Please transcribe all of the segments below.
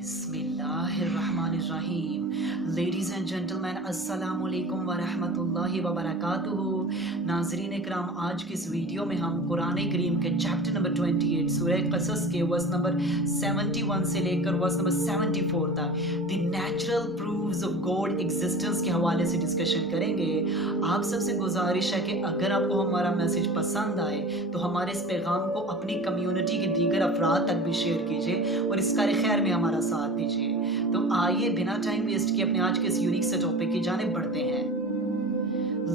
बिस्मिल्लाहिर्रहमानिर्रहीम। Ladies and gentleman, अस्सलामु अलैकुम वरहमतुल्लाहि वबरकातुहू। नाज़रीन इकराम, आज की इस वीडियो में हम कुरान करीम के चैप्टर नंबर 28 सूरह क़सस के वर्स नंबर 71 से लेकर वर्स नंबर 74 तक the natural proofs of God existence के हवाले से डिस्कशन करेंगे। आप सबसे गुजारिश है कि अगर आपको हमारा मैसेज पसंद आए तो हमारे इस पैगाम को अपनी कम्युनिटी के दीगर अफराद तक भी शेयर कीजिए और इस कार खैर में हमारा साथ दीजिए। तो आइए बिना टाइम वेस्ट किए अपने आज के इस यूनिक से टॉपिक की जानिब बढ़ते हैं।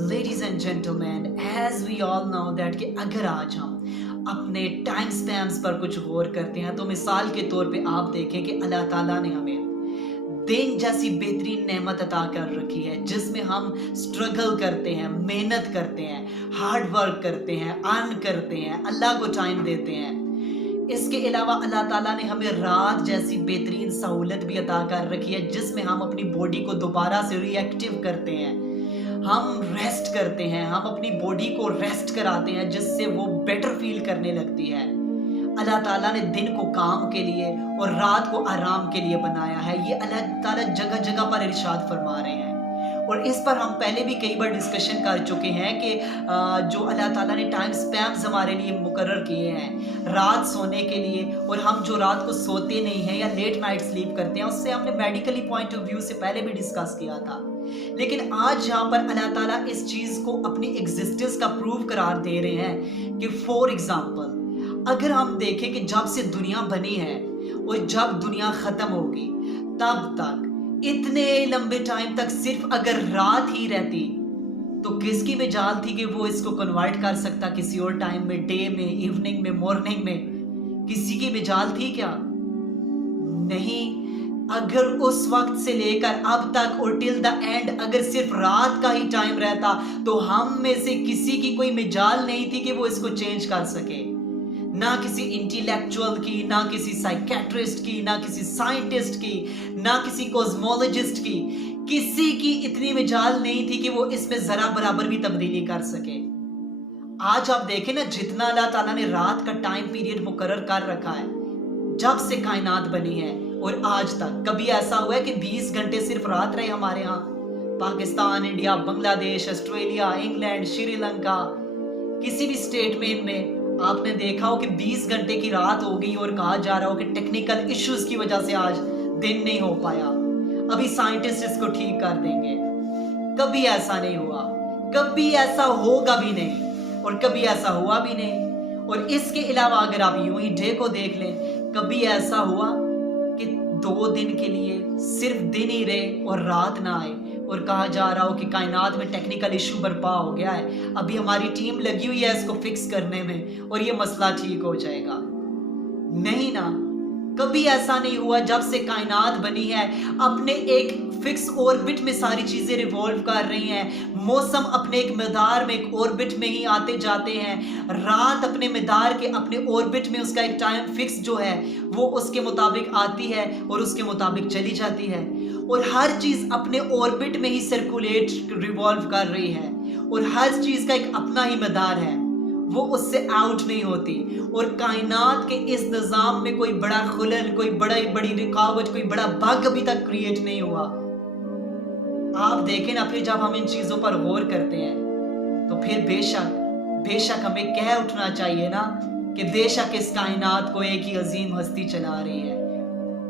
Ladies and gentleman, as we all know that कि अगर आज हम अपने टाइम स्पैम्स पर कुछ गौर करते हैं तो मिसाल के तौर पे आप देखें कि अल्लाह ताला ने हमें दिन जैसी बेहतरीन नेमत अता कर रखी है जिसमें हम स्ट्रगल करते हैं, मेहनत करते हैं, हार्ड वर्क करते हैं, अर्न करते हैं, अल्लाह को टाइम देते हैं। इसके अलावा अल्लाह ताला ने हमें रात जैसी बेहतरीन सहूलत भी अता कर रखी है जिसमें हम अपनी बॉडी को दोबारा से रिएक्टिव करते हैं, हम रेस्ट करते हैं, हम अपनी बॉडी को रेस्ट कराते हैं जिससे वो बेटर फील करने लगती है। अल्लाह ताला ने दिन को काम के लिए और रात को आराम के लिए बनाया है। ये अल्लाह ताला जगह जगह पर इरशाद फरमा रहे हैं और इस पर हम पहले भी कई बार डिस्कशन कर चुके हैं कि जो अल्लाह ताला ने टाइम स्पैम्स हमारे लिए मुकर्रर किए हैं रात सोने के लिए, और हम जो रात को सोते नहीं हैं या लेट नाइट स्लीप करते हैं, उससे हमने मेडिकली पॉइंट ऑफ व्यू से पहले भी डिस्कस किया था। लेकिन आज यहाँ पर अल्लाह ताला इस चीज़ को अपनी एग्जिस्टेंस का प्रूफ करार दे रहे हैं कि फॉर एग्जाम्पल अगर हम देखें कि जब से दुनिया बनी है और जब दुनिया ख़त्म होगी तब तक इतने लंबे टाइम तक सिर्फ अगर रात ही रहती तो किसकी मजाल थी कि वो इसको कन्वर्ट कर सकता किसी और टाइम में, डे में, इवनिंग में, मॉर्निंग में? किसी की मजाल थी क्या? नहीं। अगर उस वक्त से लेकर अब तक और टिल द एंड अगर सिर्फ रात का ही टाइम रहता तो हम में से किसी की कोई मजाल नहीं थी कि वो इसको चेंज कर सके। ना किसी इंटेलेक्चुअल की, ना किसी साइकेट्रिस्ट की, ना किसी साइंटिस्ट की, ना किसी कॉस्मोलॉजिस्ट की, किसी की इतनी मजाल नहीं थी कि वो इसमें जरा बराबर भी तब्दीली कर सके। आज आप देखें ना, जितना अल्लाह ताला ने रात का टाइम पीरियड मुकर्रर कर रखा है जब से कायनात बनी है और आज तक, कभी ऐसा हुआ है कि 20 घंटे सिर्फ रात रहे हमारे यहाँ? Pakistan, India, Bangladesh, Australia, England, Sri Lanka, किसी भी स्टेट में इनमें आपने देखा हो कि 20 घंटे की रात हो गई और कहा जा रहा हो कि टेक्निकल इश्यूज की वजह से आज दिन नहीं हो पाया, अभी साइंटिस्ट इसको ठीक कर देंगे। कभी ऐसा नहीं हुआ, कभी ऐसा होगा भी नहीं और कभी ऐसा हुआ भी नहीं। और इसके अलावा अगर आप यूं ही डे को देख लें, कभी ऐसा हुआ कि 2 दिन के लिए सिर्फ दिन ही रहे और रात ना आए और कहा जा रहा हो कि कायनात में टेक्निकल इशू बर्पा हो गया है, अभी हमारी टीम लगी हुई है इसको फिक्स करने में और ये मसला ठीक हो जाएगा? नहीं ना, कभी ऐसा नहीं हुआ। जब से कायनात बनी है अपने एक फिक्स ऑर्बिट में सारी चीजें रिवॉल्व कर रही हैं, मौसम अपने एक मदार में, एक ऑर्बिट में ही आते जाते हैं, रात अपने मदार के अपने ऑर्बिट में उसका एक टाइम फिक्स जो है वो उसके मुताबिक आती है और उसके मुताबिक चली जाती है, और हर चीज अपने ऑर्बिट में ही सर्कुलेट रिवॉल्व कर रही है और हर चीज का एक अपना ही मदार है, वो उससे आउट नहीं होती। और कायनात के इस निज़ाम में कोई बड़ा खुलल, कोई बड़ी रुकावट, कोई बड़ा बग अभी तक क्रिएट नहीं हुआ। आप देखें ना, फिर जब हम इन चीजों पर गौर करते हैं तो फिर बेशक हमें कह उठना चाहिए ना कि बेशक इस कायनात को एक ही अजीम हस्ती चला रही है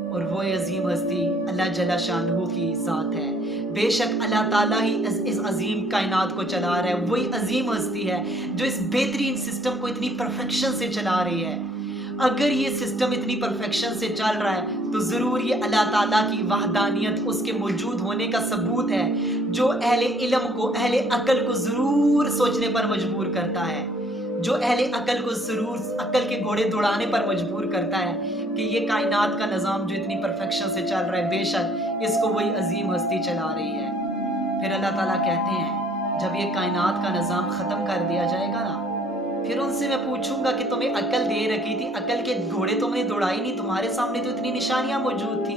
और वो अजीम हस्ती अल्लाह जल्ला शानहू की ज़ात है। बेशक अल्लाह ताला ही इस अजीम कायनात को चला रहा है, वही अजीम हस्ती है जो इस बेहतरीन सिस्टम को इतनी परफेक्शन से चला रही है। अगर ये सिस्टम इतनी परफेक्शन से चल रहा है तो ज़रूर ये अल्लाह ताला की वहदानियत, उसके मौजूद होने का सबूत है जो अहले इल्म को, अहले अकल को ज़रूर सोचने पर मजबूर करता है, जो अहले अकल को ज़रूर अकल के घोड़े दौड़ाने पर मजबूर करता है कि ये कायनात का निज़ाम जो इतनी परफेक्शन से चल रहा है, बेशक इसको वही अजीम हस्ती चला रही है। फिर अल्लाह ताला कहते हैं जब ये कायनात का निज़ाम ख़त्म कर दिया जाएगा ना, फिर उनसे मैं पूछूंगा कि तुम्हें अकल दे रखी थी, अकल के घोड़े तुमने दौड़ाई नहीं, तुम्हारे सामने तो इतनी निशानियां मौजूद थी।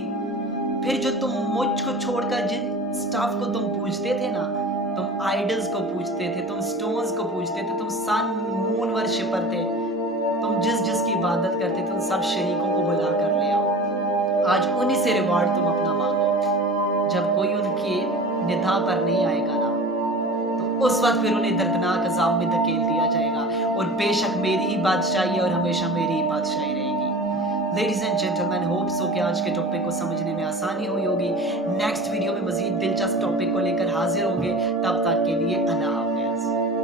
फिर जो तुम मुझ को छोड़कर जिन स्टाफ को तुम पूछते थे ना, तुम आइडल्स को पूछते थे, तुम स्टोन्स को पूछते थे, तुम सन मून वर्शिपर थे, तुम जिसकी इबादत करते थे उन सब शरीकों को बुला कर ले आओ। आज उन्हीं से रिवार्ड तुम अपना मांगो। जब कोई उनकी निदा पर नहीं आएगा ना, तो उस वक्त फिर उन्हें दर्दनाक अजाब में धकेल दिया जाएगा। और बेशक मेरी ही बादशाही है और हमेशा मेरी ही बादशाही रहेगी। Ladies and gentleman, hope so कि आज के टॉपिक को समझने में आसानी हुई होगी। नेक्स्ट वीडियो में मजीद दिलचस्प टॉपिक को लेकर हाजिर होंगे। तब तक के लिए अल्लाह हाफ़िज़।